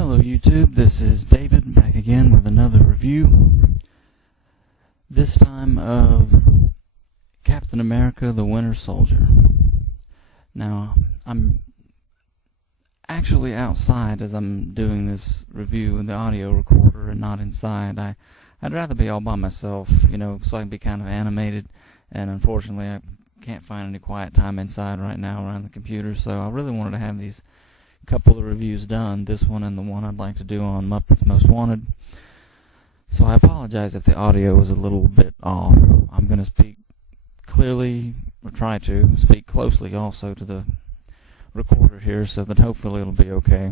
Hello YouTube, this is David back again with another review. This time of Captain America the Winter Soldier. Now, I'm actually outside as I'm doing this review in the audio recorder and not inside. I'd rather be all by myself, so I can be kind of animated, and unfortunately I can't find any quiet time inside right now around the computer, so I really wanted to have these couple of reviews done, this one and the one I'd like to do on Muppets Most Wanted. So I apologize if the audio is a little bit off. I'm going to speak clearly, or try to speak closely also to the recorder here, so that hopefully it'll be okay.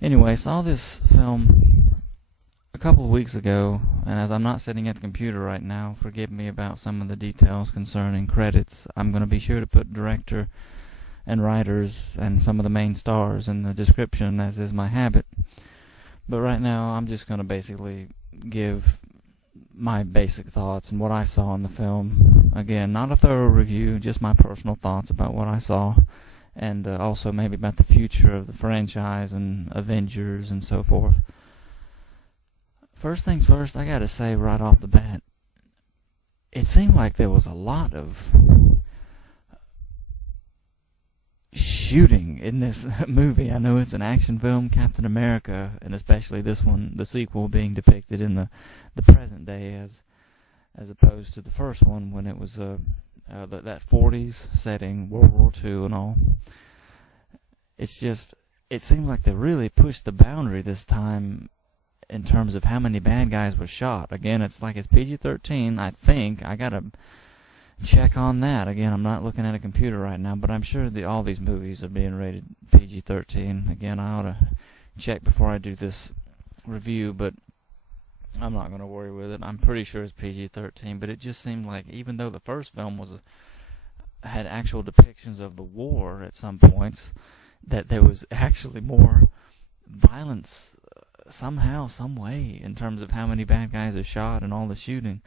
Anyway, saw this film a couple of weeks ago, and as I'm not sitting at the computer right now, forgive me about some of the details concerning credits. I'm going to be sure to put director and writers and some of the main stars in the description, as is my habit. But right now I'm just going to basically give my basic thoughts and what I saw in the film. Again, not a thorough review, just my personal thoughts about what I saw, and also maybe about the future of the franchise and Avengers and so forth. First things first, I gotta say right off the bat, it seemed like there was a lot of shooting in this movie. I know it's an action film, Captain America, and especially this one, the sequel, being depicted in the present day as opposed to the first one when it was that 40s setting, World War II and all. It's just, it seems like they really pushed the boundary this time in terms of how many bad guys were shot. Again, it's PG-13, I think. I gotta check on that. Again, I'm not looking at a computer right now, but I'm sure all these movies are being rated PG-13. Again, I ought to check before I do this review, but I'm not going to worry with it. I'm pretty sure it's PG-13, but it just seemed like, even though the first film had actual depictions of the war at some points, that there was actually more violence somehow, some way, in terms of how many bad guys are shot and all the shooting.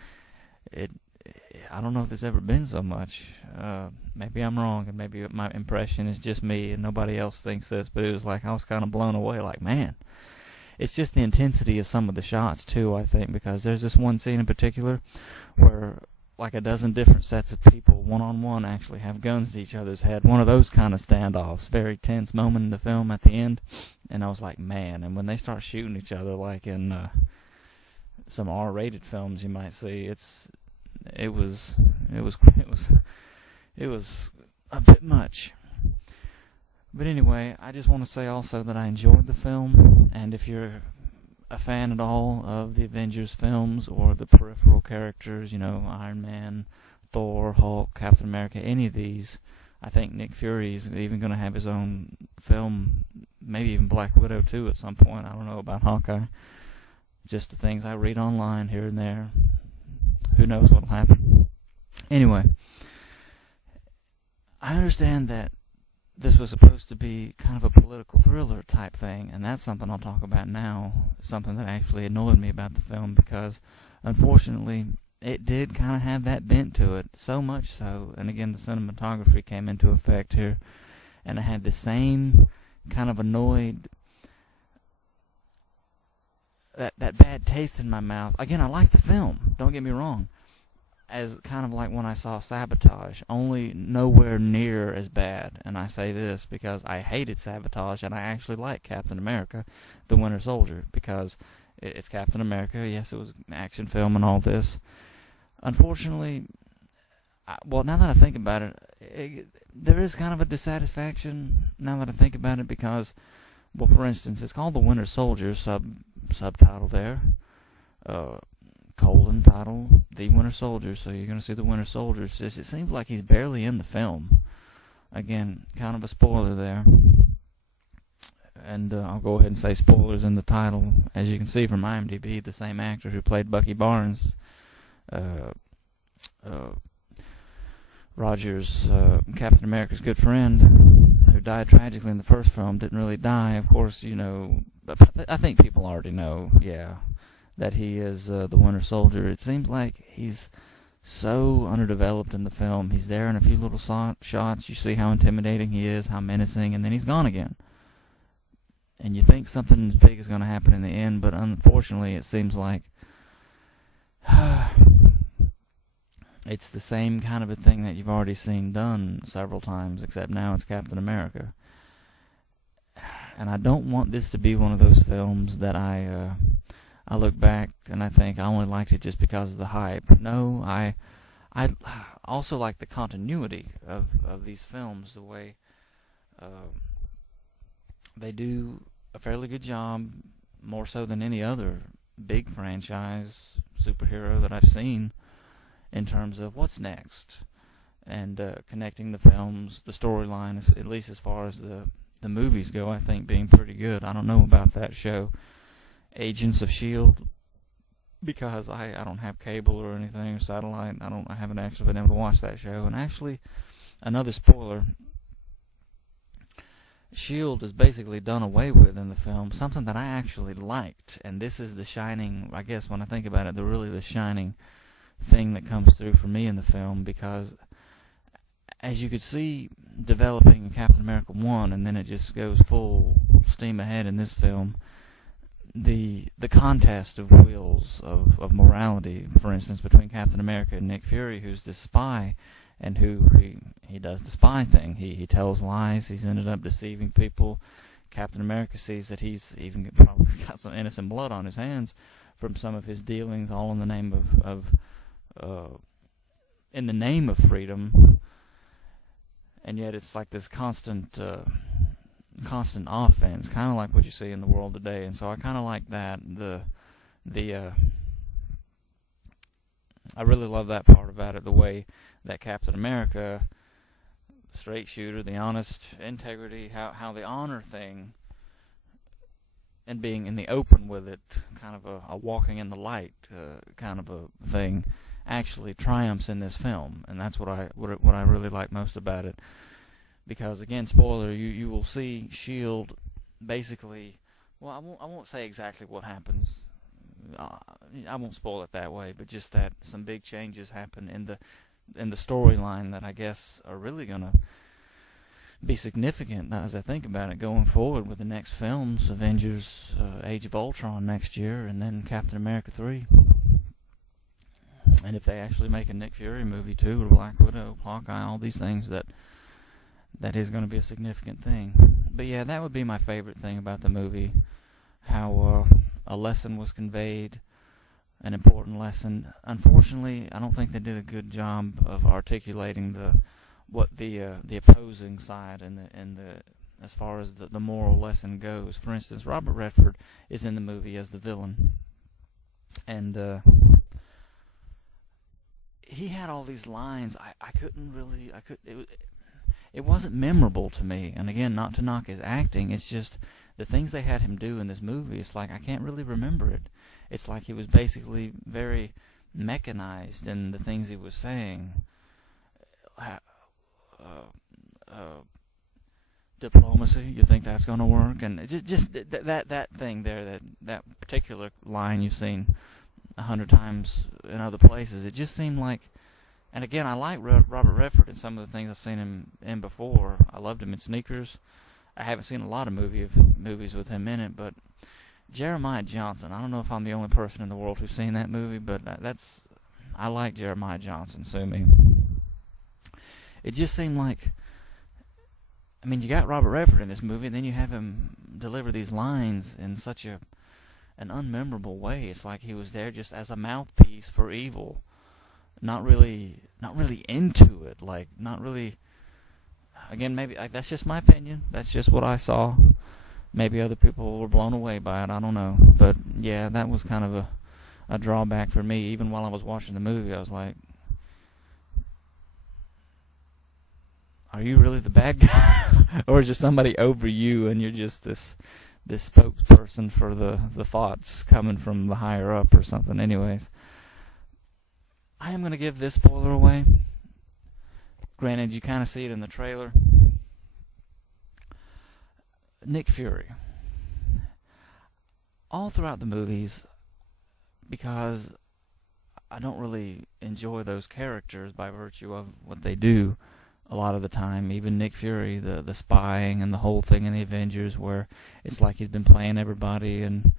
I don't know if there's ever been so much. Maybe I'm wrong, and maybe my impression is just me and nobody else thinks this, but it was like I was kind of blown away, like, man. It's just the intensity of some of the shots, too, I think, because there's this one scene in particular where like a dozen different sets of people, one-on-one, actually have guns to each other's head. One of those kind of standoffs. Very tense moment in the film at the end, and I was like, man. And when they start shooting each other, like in some R-rated films you might see, it was a bit much. But anyway, I just want to say also that I enjoyed the film, and if you're a fan at all of the Avengers films or the peripheral characters, Iron Man, Thor, Hulk, Captain America, any of these, I think Nick Fury is even going to have his own film, maybe even Black Widow too at some point. I don't know about Hawkeye. Just the things I read online here and there. Who knows what'll happen. Anyway, I understand that this was supposed to be kind of a political thriller type thing, and that's something I'll talk about now. Something that actually annoyed me about the film, because unfortunately it did kind of have that bent to it, so much so, and again the cinematography came into effect here, and I had the same kind of annoyed, that bad taste in my mouth. Again, I like the film, don't get me wrong, as kind of like when I saw Sabotage, only nowhere near as bad. And I say this because I hated Sabotage, and I actually like Captain America the Winter Soldier, because it's Captain America. Yes, it was an action film and all this. Unfortunately, well, now that I think about it, there is kind of a dissatisfaction now that I think about it, because, well, for instance, it's called The Winter Soldier, subtitle there, colon title, The Winter Soldier, so you're going to see the Winter Soldier. It seems like he's barely in the film. Again, kind of a spoiler there. And I'll go ahead and say spoilers in the title. As you can see from IMDb, the same actor who played Bucky Barnes, Rogers, Captain America's good friend, who died tragically in the first film, didn't really die. Of course, but I think people already know, yeah, that he is the Winter Soldier. It seems like he's so underdeveloped in the film. He's there in a few little shots. You see how intimidating he is, how menacing, and then he's gone again. and you think something big is going to happen in the end, but unfortunately it seems like it's the same kind of a thing that you've already seen done several times, except now it's Captain America. And I don't want this to be one of those films that I look back and I think I only liked it just because of the hype. No, I also like the continuity of these films, the way they do a fairly good job, more so than any other big franchise superhero that I've seen, in terms of what's next, and connecting the films, the storyline, at least as far as the movies go, I think being pretty good. I don't know about that show, Agents of S.H.I.E.L.D., because I don't have cable or anything, or satellite. I haven't actually been able to watch that show. And actually, another spoiler, S.H.I.E.L.D. is basically done away with in the film, something that I actually liked. And this is the shining, I guess when I think about it, the shining thing that comes through for me in the film, because as you could see developing in Captain America 1, and then it just goes full steam ahead in this film, the contest of wills, of morality, for instance, between Captain America and Nick Fury, who's this spy, and who he does the spy thing. He tells lies. He's ended up deceiving people. Captain America sees that he's even probably got some innocent blood on his hands from some of his dealings, all in the name in the name of freedom. And yet it's like this constant offense, kind of like what you see in the world today. And so I kind of like that. I really love that part about it, the way that Captain America, straight shooter, the honest integrity, how the honor thing and being in the open with it, kind of a walking in the light kind of a thing, actually triumphs in this film. And that's what I really like most about it. Because again, spoiler, you will see S.H.I.E.L.D. basically, well, I won't say exactly what happens. I won't spoil it that way, but just that some big changes happen in the storyline that I guess are really gonna be significant as I think about it going forward with the next films, Avengers, Age of Ultron next year, and then Captain America 3. And if they actually make a Nick Fury movie too, or Black Widow, Hawkeye, all these things, that is going to be a significant thing. But yeah, that would be my favorite thing about the movie, how a lesson was conveyed, an important lesson. Unfortunately, I don't think they did a good job of articulating the opposing side and the as far as the moral lesson goes. For instance, Robert Redford is in the movie as the villain, and he had all these lines. It wasn't memorable to me. And again, not to knock his acting, it's just the things they had him do in this movie. It's like I can't really remember it. It's like he was basically very mechanized in the things he was saying. Diplomacy, you think that's going to work? And just that thing there, that particular line you've seen 100 times in other places. It just seemed like. And again, I like Robert Redford in some of the things I've seen him in before. I loved him in Sneakers. I haven't seen a lot of movies with him in it, but Jeremiah Johnson, I don't know if I'm the only person in the world who's seen that movie, but I like Jeremiah Johnson, sue me. It just seemed like, I mean, you got Robert Redford in this movie, and then you have him deliver these lines in such an unmemorable way. It's like he was there just as a mouthpiece for evil. Not really into it, like not really. Again, maybe that's just my opinion. That's just what I saw. Maybe other people were blown away by it. I don't know, but yeah, that was kind of a drawback for me. Even while I was watching the movie, I was like, "Are you really the bad guy, or is there somebody over you, and you're just this spokesperson for the thoughts coming from the higher up or something?" Anyways. I am going to give this spoiler away. Granted, you kind of see it in the trailer. Nick Fury. All throughout the movies, because I don't really enjoy those characters by virtue of what they do, a lot of the time. Even Nick Fury, the spying and the whole thing in the Avengers, where it's like he's been playing everybody, and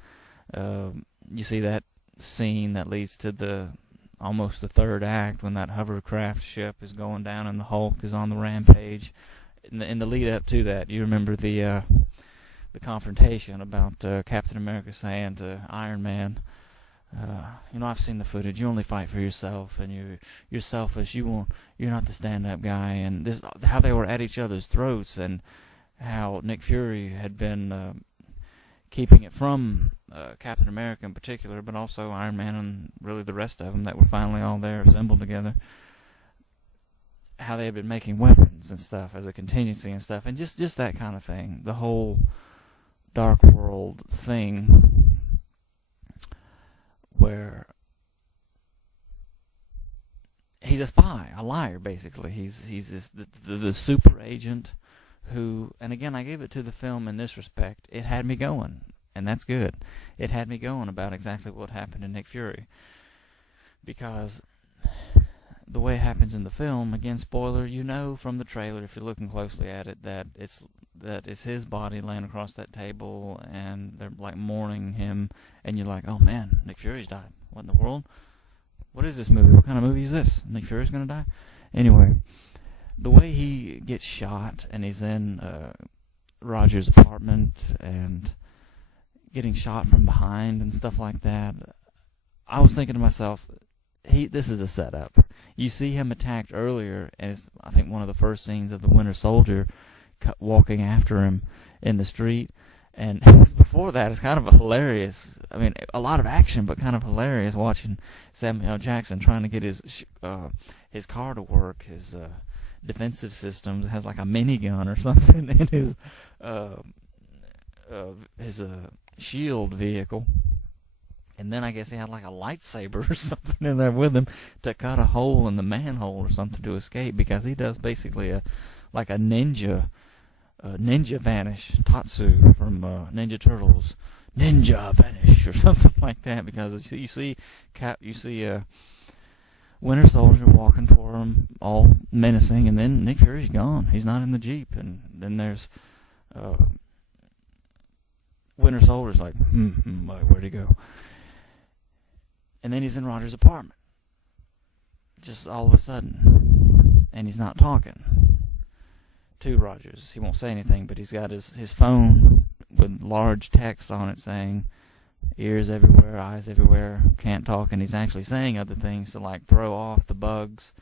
you see that scene that leads to almost the third act when that hovercraft ship is going down and the Hulk is on the rampage. In the lead up to that, you remember the confrontation about Captain America saying to Iron Man, I've seen the footage. You only fight for yourself, and you're selfish. You're not the stand-up guy. And this, how they were at each other's throats, and how Nick Fury had been keeping it from Captain America in particular, but also Iron Man and really the rest of them that were finally all there assembled together. How they had been making weapons and stuff as a contingency and stuff, and just that kind of thing. The whole Dark World thing, where he's a spy, a liar, basically. He's the super agent who, and again, I give it to the film in this respect, it had me going, and that's good. It had me going about exactly what happened to Nick Fury, because the way it happens in the film, again, spoiler, from the trailer, if you're looking closely at it, that it's his body laying across that table, and they're like mourning him, and you're like, oh man, Nick Fury's died. What in the world? What is this movie? What kind of movie is this? Nick Fury's gonna die? Anyway, the way he gets shot, and he's in Roger's apartment, and getting shot from behind and stuff like that, I was thinking to myself, this is a setup. You see him attacked earlier, and it's, I think, one of the first scenes of the Winter Soldier walking after him in the street. And before that, it's kind of a hilarious, a lot of action, but kind of hilarious watching Samuel L. Jackson trying to get his car to work, his defensive systems. It has like a minigun or something in his shield vehicle. And then I guess he had like a lightsaber or something in there with him to cut a hole in the manhole or something to escape, because he does basically a ninja vanish, Tatsu from Ninja Turtles, ninja vanish or something like that, because you see Winter Soldier walking for him, all menacing, and then Nick Fury's gone. He's not in the Jeep, and then there's Winter Soldier's like, where'd he go? And then he's in Roger's apartment, just all of a sudden, and he's not talking to Rogers. He won't say anything, but he's got his phone with large text on it saying, ears everywhere, eyes everywhere, can't talk, and he's actually saying other things to like throw off the bugs,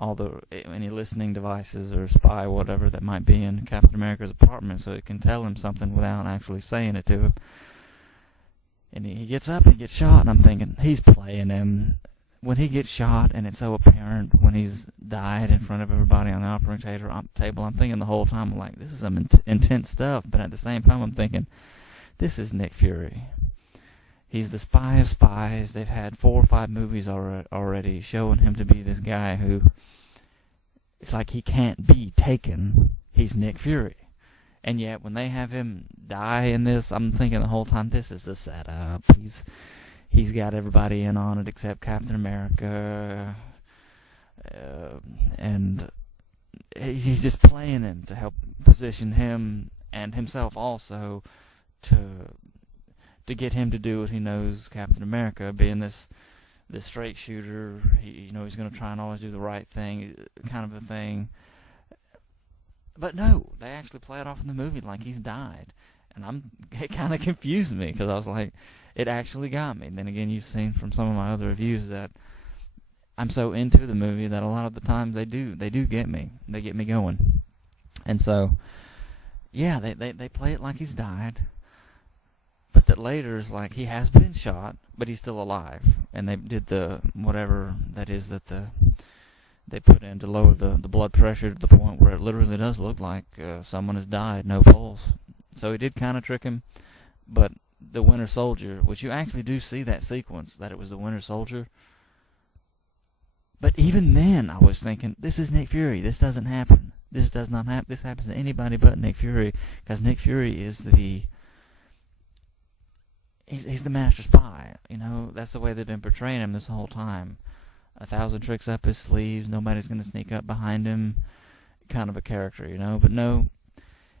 any listening devices or spy, whatever that might be in Captain America's apartment, so it can tell him something without actually saying it to him. And he gets up and he gets shot, and I'm thinking, he's playing him. When he gets shot, and it's so apparent when he's died in front of everybody on the operating table, I'm thinking the whole time, I'm like, this is some intense stuff, but at the same time, I'm thinking, this is Nick Fury. He's the spy of spies. They've had 4 or 5 movies already showing him to be this guy who, it's like he can't be taken. He's Nick Fury. And yet, when they have him die in this, I'm thinking the whole time, this is a setup. He's got everybody in on it except Captain America. And he's just playing him to help position him and himself also to get him to do what he knows Captain America, being this straight shooter. He's going to try and always do the right thing, kind of a thing. But no, they actually play it off in the movie like he's died. And it kind of confused me, because I was like, it actually got me. And then again, you've seen from some of my other reviews that I'm so into the movie that a lot of the times they do get me. They get me going. And so, yeah, they play it like he's died. But that later is like he has been shot, but he's still alive. And they did the whatever that is that they put in to lower the blood pressure to the point where it literally does look like someone has died, no pulse. So he did kind of trick him. But the Winter Soldier, which you actually do see that sequence, that it was the Winter Soldier. But even then, I was thinking, this is Nick Fury. This doesn't happen. This does not happen. This happens to anybody but Nick Fury, because Nick Fury is he's the master spy. That's the way they've been portraying him this whole time. 1,000 tricks up his sleeves. Nobody's going to sneak up behind him. kind of a character, you know. But no,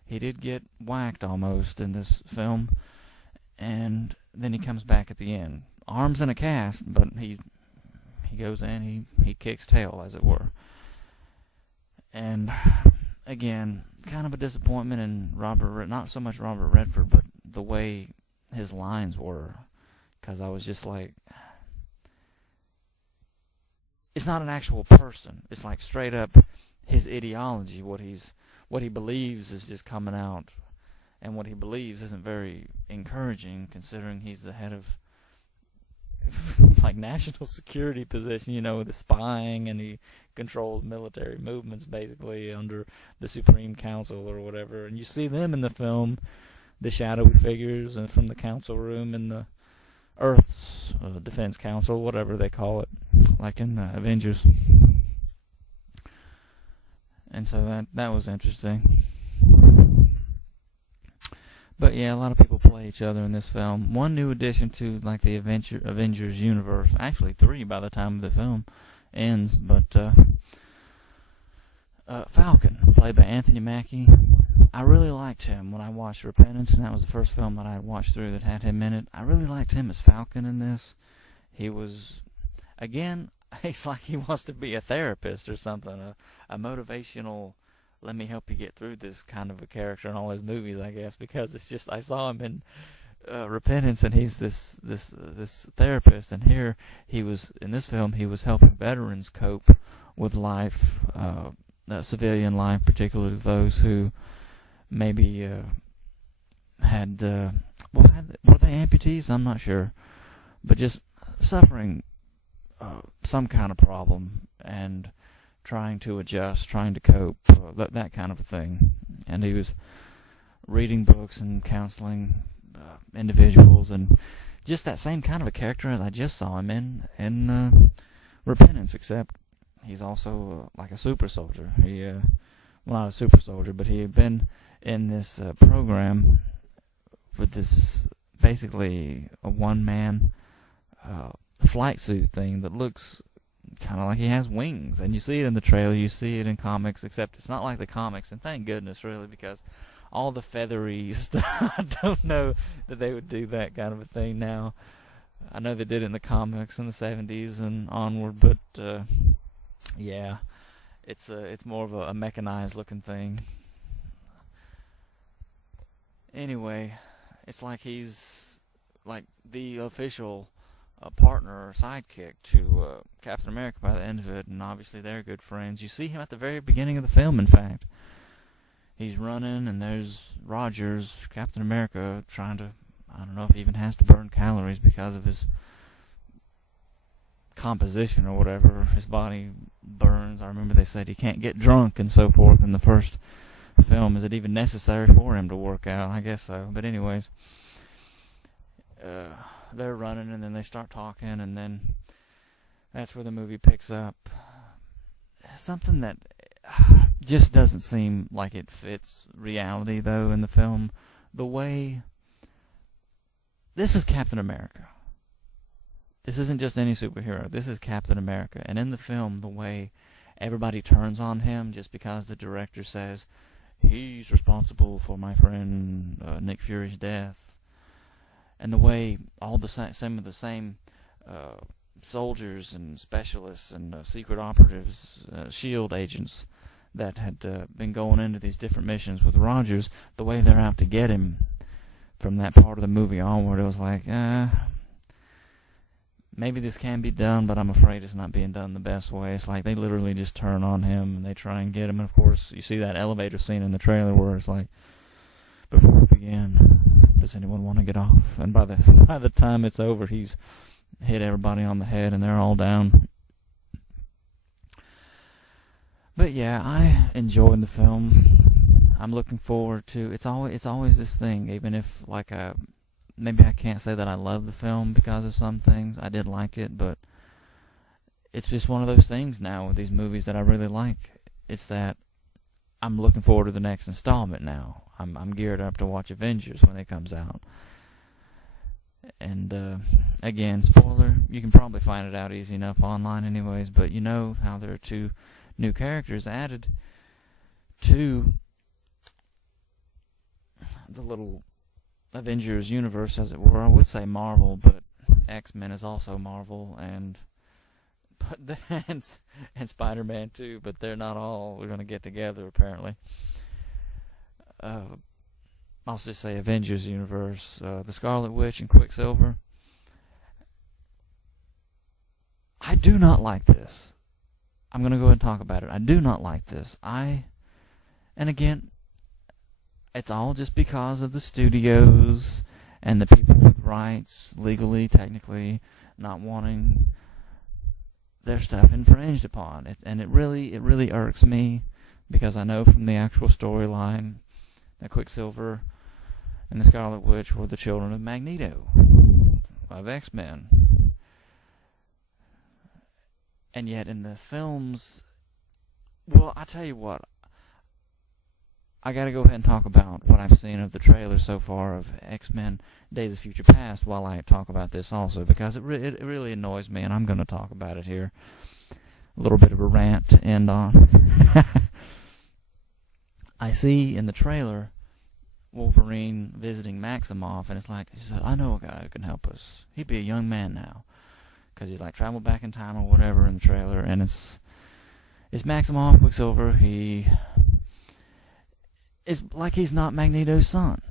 he did get whacked almost in this film, and then he comes back at the end, arms in a cast, but he goes in, he kicks tail, as it were. And again, kind of a disappointment in not so much Robert Redford, but the way his lines were, because I was just like, it's not an actual person. It's like straight up his ideology, what he believes is just coming out, and what he believes isn't very encouraging, considering he's the head of like national security position, you know, the spying, and he controls military movements basically under the Supreme Council or whatever. And you see them in the film, the shadowy figures and from the council room in the Earth's Defense Council, whatever they call it, like in Avengers. And so that was interesting. But yeah, a lot of people play each other in this film. One new addition to like the Avengers universe, actually 3 by the time the film ends, but Falcon, played by Anthony Mackie. I really liked him when I watched Repentance, and that was the first film that I had watched through that had him in it. I really liked him as Falcon in this. He was, again, he's like he wants to be a therapist or something, a motivational, let me help you get through this kind of a character in all his movies, I guess, because it's just, I saw him in Repentance, and he's this therapist, and here he was, in this film, he was helping veterans cope with life, civilian life, particularly those who maybe were they amputees? I'm not sure, but just suffering some kind of problem and trying to adjust, trying to cope, that kind of a thing. And he was reading books and counseling individuals, and just that same kind of a character as I just saw him in Repentance, except he's also like a super soldier. He, well, not a super soldier, but he had been in this program for this, basically a one-man flight suit thing that looks kind of like he has wings, and you see it in the trailer, you see it in comics, except it's not like the comics, and thank goodness, really, because all the feathery stuff, I don't know that they would do that kind of a thing now. I know they did it in the comics in the 70s and onward, but yeah, it's more of a mechanized looking thing. Anyway, it's like he's like the official partner or sidekick to Captain America by the end of it, and obviously they're good friends. You see him at the very beginning of the film, in fact. He's running, and there's Rogers, Captain America, trying to, I don't know if he even has to burn calories because of his composition or whatever. His body burns. I remember they said he can't get drunk and so forth in the first film. Is it even necessary for him to work out? I guess so. But anyways, they're running, and then they start talking, and then that's where the movie picks up. Something that just doesn't seem like it fits reality, though, in the film. The way... This is Captain America. This isn't just any superhero. This is Captain America. And in the film, the way everybody turns on him just because the director says, he's responsible for my friend Nick Fury's death. And the way all the some of the same soldiers and specialists and secret operatives, S.H.I.E.L.D. agents that had been going into these different missions with Rogers, the way they're out to get him from that part of the movie onward, it was like, maybe this can be done, but I'm afraid it's not being done the best way. It's like they literally just turn on him and they try and get him. And of course, you see that elevator scene in the trailer where it's like, before we begin, does anyone want to get off? And by the time it's over, he's hit everybody on the head and they're all down. But yeah, I enjoyed the film. I'm looking forward to. It's always this thing, even if like maybe I can't say that I love the film because of some things. I did like it, but it's just one of those things now with these movies that I really like. It's that I'm looking forward to the next installment now. I'm geared up to watch Avengers when it comes out. And again, spoiler, you can probably find it out easy enough online anyways, but you know how there are 2 new characters added to the little Avengers universe, as it were. I would say Marvel, but X-Men is also Marvel, and Spider-Man too, but they're not all going to get together, apparently. I'll just say Avengers universe. The Scarlet Witch and Quicksilver. I do not like this. I'm going to go ahead and talk about it. I do not like this. And again, it's all just because of the studios and the people with rights, legally, technically, not wanting their stuff infringed upon. It really irks me, because I know from the actual storyline that Quicksilver and the Scarlet Witch were the children of Magneto, of X-Men. And yet in the films, well, I tell you what, I gotta go ahead and talk about what I've seen of the trailer so far of X-Men Days of Future Past while I talk about this also, because it really annoys me, and I'm going to talk about it here. A little bit of a rant to end on. I see in the trailer Wolverine visiting Maximoff, and it's like, he said, I know a guy who can help us. He'd be a young man now, because he's like traveled back in time or whatever in the trailer, and it's Maximoff, Quicksilver. He is like he's not Magneto's son.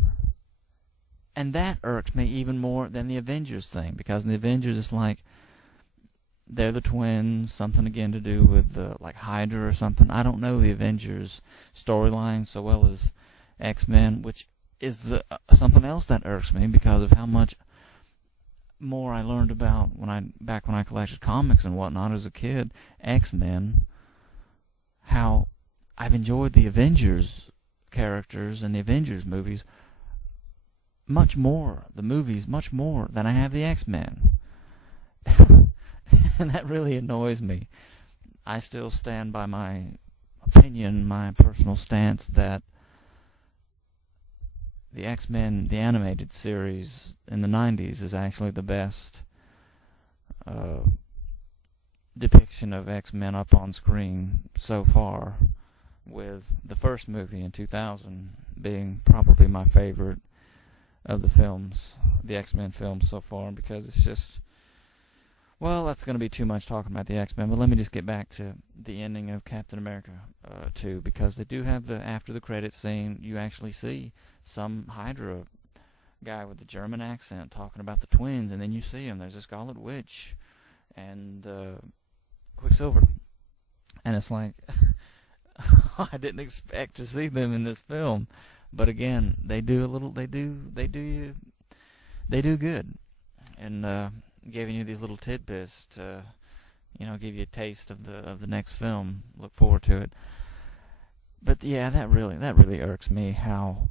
And that irks me even more than the Avengers thing, because in the Avengers it's like they're the twins, something again to do with like Hydra or something. I don't know the Avengers storyline so well as X-Men, which is something else that irks me because of how much more I learned about back when I collected comics and whatnot as a kid. X-Men, how I've enjoyed the Avengers characters and the Avengers movies much more than I have the X-Men. And that really annoys me. I still stand by my opinion, my personal stance, that the X-Men, the animated series in the 90s, is actually the best depiction of X-Men up on screen so far, with the first movie in 2000 being probably my favorite of the films, the X-Men films so far, because it's just, well, that's going to be too much talking about the X-Men, but let me just get back to the ending of Captain America 2, because they do have after the credits scene, you actually see some Hydra guy with a German accent talking about the twins, and then you see him, there's a Scarlet Witch and Quicksilver, and it's like, I didn't expect to see them in this film, but again, they do good, and giving you these little tidbits to, give you a taste of the next film. Look forward to it. But yeah, that really irks me, how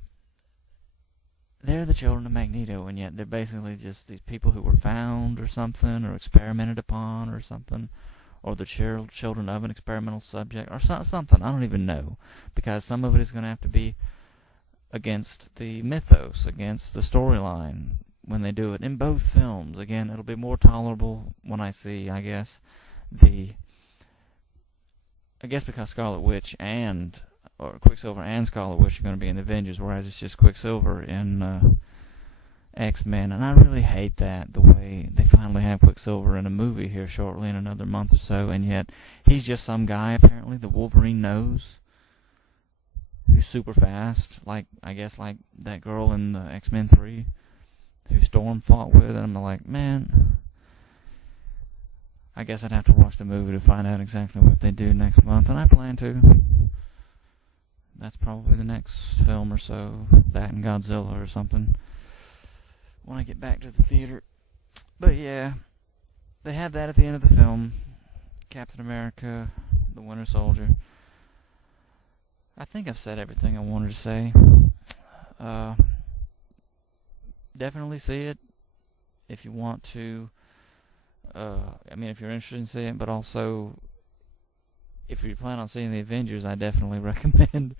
they're the children of Magneto, and yet they're basically just these people who were found or something, or experimented upon or something, or the children of an experimental subject, or something. I don't even know, because some of it is going to have to be against the mythos, against the storyline when they do it in both films. Again, it'll be more tolerable when I see, I guess because Scarlet Witch or Quicksilver and Scarlet Witch are going to be in the Avengers, whereas it's just Quicksilver in X-Men, and I really hate that, the way they finally have Quicksilver in a movie here shortly, in another month or so, and yet he's just some guy, apparently, that Wolverine knows, who's super fast, like that girl in the X-Men 3, who Storm fought with, and I'm like, man, I guess I'd have to watch the movie to find out exactly what they do next month, and I plan to. That's probably the next film or so, that and Godzilla or something, when I get back to the theater. But yeah, they have that at the end of the film, Captain America, the Winter Soldier. I think I've said everything I wanted to say. Definitely see it if you want to. If you're interested in seeing it, but also if you plan on seeing the Avengers, I definitely recommend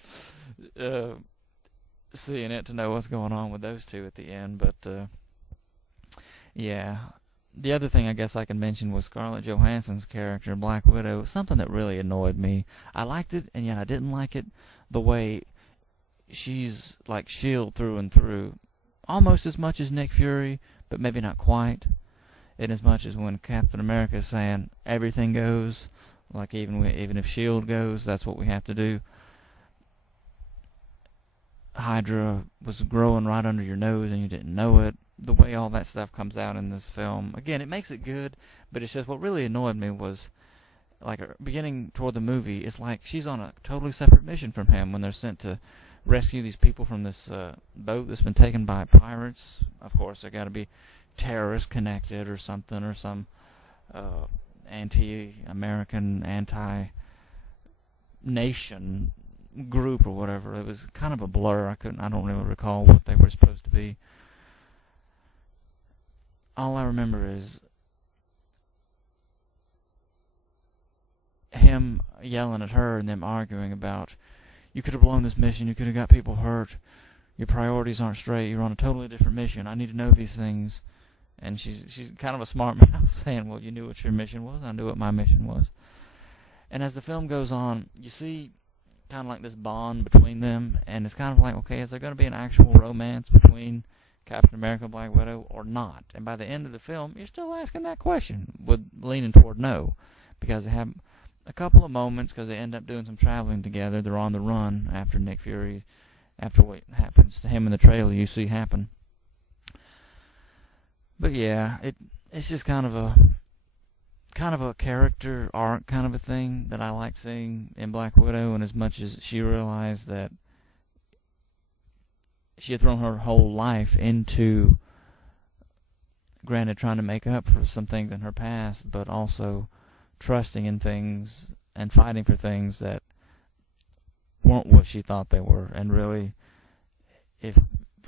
seeing it to know what's going on with those two at the end. But yeah, the other thing I guess I can mention was Scarlett Johansson's character, Black Widow. Something that really annoyed me. I liked it, and yet I didn't like it. the way she's like S.H.I.E.L.D. through and through, almost as much as Nick Fury, but maybe not quite, in as much as when Captain America is saying everything goes, like even if S.H.I.E.L.D. goes, that's what we have to do. Hydra was growing right under your nose and you didn't know it. The way all that stuff comes out in this film, again, it makes it good, but it's just what really annoyed me was, like, beginning toward the movie, it's like she's on a totally separate mission from him when they're sent to rescue these people from this boat that's been taken by pirates. Of course, they got to be terrorists connected or something, or some anti-American, anti-nation group or whatever. It was kind of a blur. I don't really recall what they were supposed to be. All I remember is him yelling at her and them arguing about, you could have blown this mission, you could have got people hurt, your priorities aren't straight, you're on a totally different mission, I need to know these things. And she's kind of a smart mouth saying, well, you knew what your mission was, I knew what my mission was. And as the film goes on, you see kind of like this bond between them, and it's kind of like, okay, is there going to be an actual romance between Captain America and Black Widow or not? And by the end of the film, you're still asking that question, with leaning toward no, because they have a couple of moments, because they end up doing some traveling together. They're on the run after Nick Fury, after what happens to him in the trailer you see happen. But yeah, it's just kind of a character arc kind of a thing that I like seeing in Black Widow, and as much as she realized that she had thrown her whole life into, granted, trying to make up for some things in her past, but also trusting in things and fighting for things that weren't what she thought they were. And really, if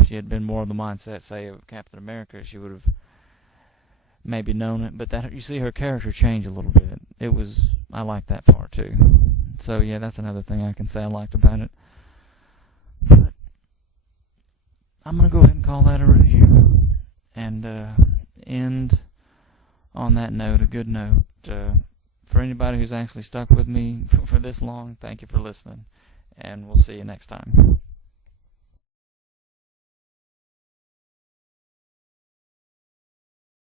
she had been more of the mindset, say, of Captain America, she would have maybe known it. But that, you see her character change a little bit. I like that part too. So yeah, that's another thing I can say I liked about it. But I'm going to go ahead and call that a review, and end on that note, a good note. For anybody who's actually stuck with me for this long, thank you for listening, and we'll see you next time.